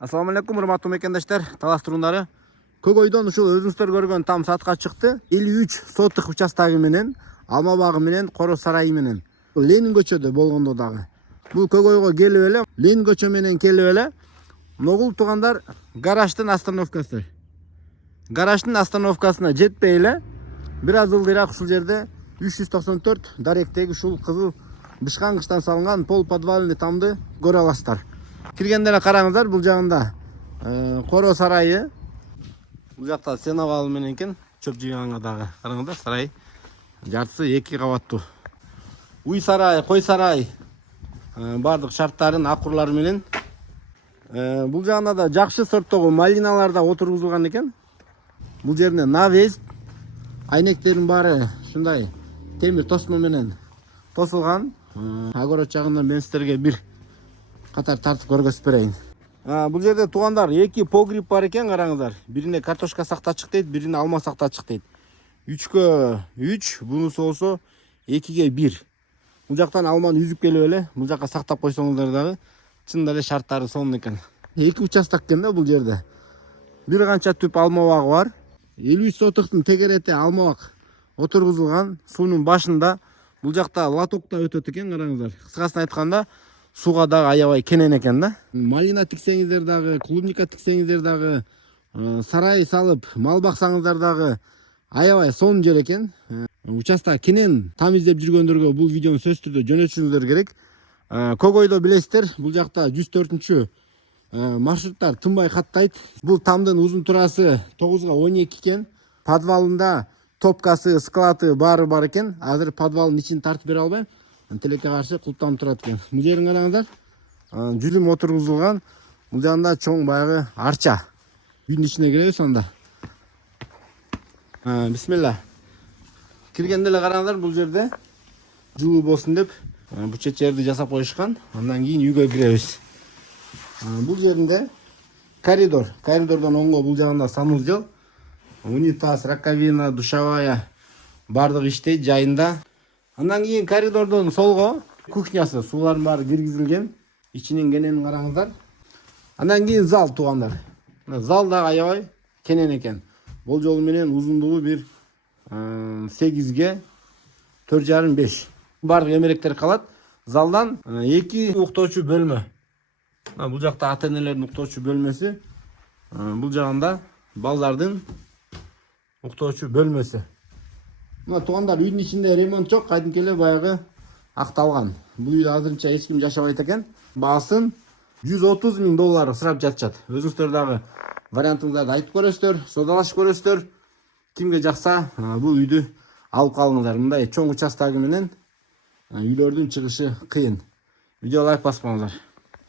Assalamu alaikum, урматтуу мекендештер, талас турундары. Көкөйдөн ушул өзүңүздөр көргөн там сатка чыкты. 53 соттук участогу менен, алма багы менен, Коро сарайы менен. Ленин көчөдө болгондо дагы. Бул Көкөйгө келип эле, Ленин көчө менен келип эле, могул туугандар гараждын остановкасы. Гараждын остановкасына жетпей эле, бир аз ылдыйраак ушул жерде 394 даректеги ушул кызыл бышкангычтан салынган пол подвальный тамды көрө аласыздар. Киргенде эле караңыздар, бул жагында Коро сарайы. Бул жакта сеновал менен экен, чөп жыйганга дагы. Караңыздар, сарай жартысы 2 кабаттуу. Уй сарай, кой сарай бардык шарттарын, акурлары менен. Бул жагында да жакшы сорттогу малиналар да отургузулган экен. Бул жерде навес, айнектердин баары ушундай темир тосмо менен тосулган. Огород жагынан мен сиздерге бир катар тартып көргөзүп берейин. Бул жерде туугандар 2 погреб бар экен, караңыздар. Бирине картошка сактачык дейт, бирине алма сактачык дейт. 3-кө 3, бунусу болсо 2-ге 1. Бул жактан алманы үзүп келип эле, бул жакка сактап койсоңуздар дагы чындап эле шарттары сонун экен. 2 участок экен да бул жерде. Бир канча түп алма багы бар. 53 сотуктун тегерети алма баг отургузулган. Суунун башында бул жакта лоток да өтөт экен, караңыздар. Кыскасын айтканда, суга дагы аябай кенен экен да. Малина тиксеңиздер дагы, клубника тиксеңиздер дагы, сарай салып мал баксаңыздар дагы аябай сонун жер экен. Участок кенен там издеп жүргөндөргө бул видеону сөзсүз түрдө жөнөтүшүңүздөр керек. Көкөйдө билесиздер, бул жакта 104-чү маршруттар тынбай каттайт. Бул тамдын узун турасы 9-га 12 экен. Подвалында топкасы, склады баары бар экен. Азыр подвалдын ичин тартып бере албайм. Тилекке каршы култанып турат экен. Бул жерин караңыздар. Жүзүм отургузулган. Бул жагында чоң баягы арча. Үйдүн ичине киребиз анда. Бисмилла. Киргенде эле караңыздар, бул жерде жылуу болсун деп бу чечерди жасап коюшкан. Андан кийин үйгө киребиз. Бул жеринде коридор. Коридордон оңго бул жагында санузел, унитаз, раковина, душевая бардык иштейт жайында. Андан кийин коридордон солго кухнясы, суулардын баары киргизилген. Ичинин кененин караңыздар. Андан кийин зал туугандар. Зал дагы аябай кенен экен. Бул жолу менен узундугу бир 8-ге 4,5. Бардык эмеректер калат. Залдан 2 уктоочу бөлмө. Бул жакта ата-энелердин уктоочу бөлмөсү. Бул жагында балдардын уктоочу бөлмөсү. Мына туугандар, үйдүн ичинде ремонт жок, кайдынкы эле баягы акталган. Бул үйдө азырынча эч ким жашабайт экен. Баасын $130 000 сурап жатышат. Өзүңүздөр дагы вариантыңыздарды айтып көрөсүздөр, содалашып көрөсүздөр. Кимге жакса, бул үйдү алып калыңыздар. Мындай чоң участогу менен үйлөрдүн чыгышы кыйын. Видео лайк баспаңыздар.